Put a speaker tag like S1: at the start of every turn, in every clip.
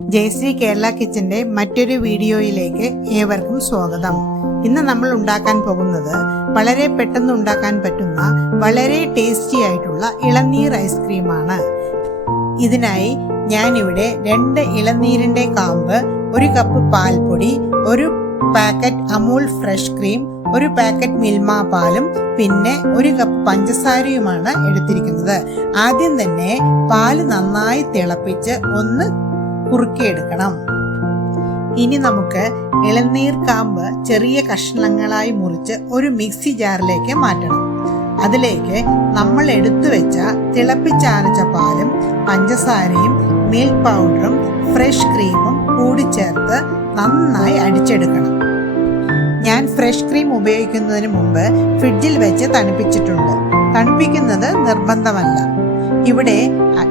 S1: ജയശ്രീ കേരള കിച്ചന്റെ മറ്റൊരു വീഡിയോയിലേക്ക് ഏവർക്കും സ്വാഗതം. ഇന്ന് നമ്മൾ ഉണ്ടാക്കാൻ പോകുന്നത് വളരെ പെട്ടെന്ന് ഉണ്ടാക്കാൻ പറ്റുന്ന വളരെ ടേസ്റ്റി ആയിട്ടുള്ള ഇളനീർ ഐസ്ക്രീമാണ് ഇതിനായി ഞാനിവിടെ രണ്ട് ഇളനീരിന്റെ കാമ്പ് ഒരു കപ്പ് പാൽപ്പൊടി ഒരു പാക്കറ്റ് അമൂൽ ഫ്രഷ് ക്രീം ഒരു പാക്കറ്റ് മിൽമ പാലും പിന്നെ ഒരു കപ്പ് പഞ്ചസാരയുമാണ് എടുത്തിരിക്കുന്നത്. ആദ്യം തന്നെ പാൽ നന്നായി തിളപ്പിച്ച് ഒന്ന് കുറുക്കിയെടുക്കണം ഇനി നമുക്ക് ഇളനീർ കാമ്പ് ചെറിയ കഷ്ണങ്ങളായി മുറിച്ച് ഒരു മിക്സി ജാറിലേക്ക് മാറ്റണം. അതിലേക്ക് നമ്മൾ എടുത്തു വെച്ച തിളപ്പിച്ചാനച്ച പാലും പഞ്ചസാരയും മിൽക്ക് പൗഡറും ഫ്രഷ് ക്രീമും കൂടി ചേർത്ത് നന്നായി അടിച്ചെടുക്കണം. ഞാൻ ഫ്രഷ് ക്രീം ഉപയോഗിക്കുന്നതിന് മുമ്പ് ഫ്രിഡ്ജിൽ വെച്ച് തണുപ്പിച്ചിട്ടുണ്ട്. തണുപ്പിക്കുന്നത് നിർബന്ധമല്ല. ഇവിടെ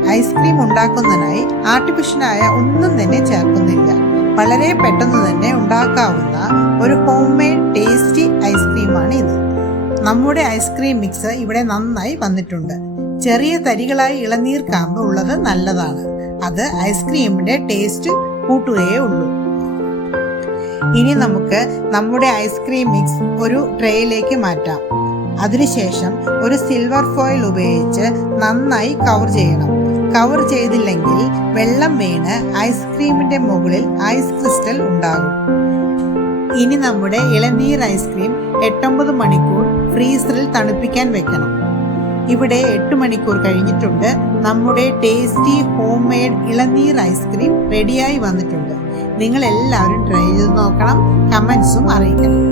S1: ഐസ്ക്രീം ഉണ്ടാക്കുന്നതിനായി ആർട്ടിഫിഷ്യലായ ഒന്നും തന്നെ ചേർക്കുന്നില്ല. വളരെ പെട്ടെന്ന് തന്നെ ഉണ്ടാക്കാവുന്ന ഒരു ഹോം മെയ്ഡ് ടേസ്റ്റി ഐസ്ക്രീമാണ് ഇത്. നമ്മുടെ ഐസ്ക്രീം മിക്സ് ഇവിടെ നന്നായി വന്നിട്ടുണ്ട്. ചെറിയ തരികളായി ഇളനീർ കാമ്പ് ഉള്ളത് നല്ലതാണ്. അത് ഐസ്ക്രീമിന്റെ ടേസ്റ്റ് കൂട്ടുകയേ ഉള്ളൂ. ഇനി നമുക്ക് നമ്മുടെ ഐസ്ക്രീം മിക്സ് ഒരു ട്രേയിലേക്ക് മാറ്റാം. അതിനുശേഷം ഒരു സിൽവർ ഫോയിൽ ഉപയോഗിച്ച് നന്നായി കവർ ചെയ്യണം. കവർ ചെയ്തില്ലെങ്കിൽ വെള്ളം വീണ് ഐസ്ക്രീമിന്റെ മുകളിൽ ഐസ് ക്രിസ്റ്റൽ ഉണ്ടാകും. ഇനി നമ്മുടെ ഇളനീർ ഐസ്ക്രീം എട്ടൊമ്പത് മണിക്കൂർ ഫ്രീസറിൽ തണുപ്പിക്കാൻ വെക്കണം. ഇവിടെ എട്ട് മണിക്കൂർ കഴിഞ്ഞിട്ടുണ്ട്. നമ്മുടെ ടേസ്റ്റി ഹോം മെയ്ഡ് ഇളനീർ ഐസ്ക്രീം റെഡിയായി വന്നിട്ടുണ്ട്. നിങ്ങൾ എല്ലാവരും ട്രൈ ചെയ്ത് നോക്കണം. കമൻസും അറിയിക്കണം.